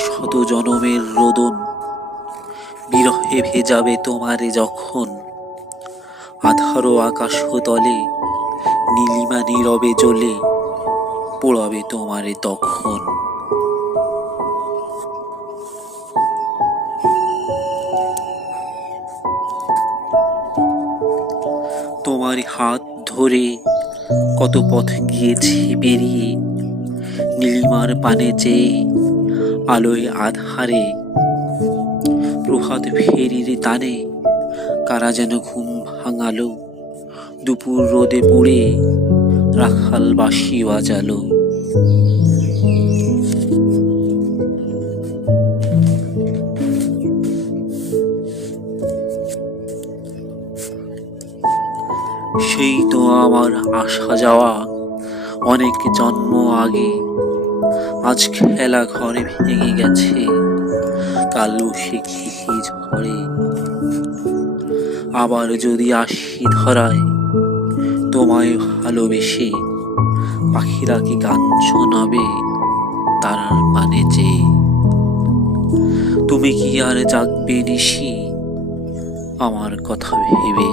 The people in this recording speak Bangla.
শত জনমের রোদন বিরহে ভেজাবে তোমারে যখন। আধারো আকাশ তলে নীলিমা নীরবে জ্বলে পোড়াবে তোমারে তখন। তোমার হাত ধরে কত পথ গিয়েছি বেরিয়ে। নীলিমার পানে চেয়ে আলোয় আধারে প্রভাত ফেরির তানে কারা যেন ঘুম ভাঙালো। দুপুর রোদে পড়ে রাখাল বাসি বাজালো। সেই তো আমার আসা যাওয়া। অনেক জন্ম আগে আজ খেলা ঘরে ভেঙে গেছে। কাল সে খেয়ে ঝড়ে আবার যদি আসি ধরায়, তোমায় ভালোবেসে পাখিরা কি গান শোনাবে? তারার মানে যে তুমি কি আর জাগবে নিশি? আমার কথা ভেবে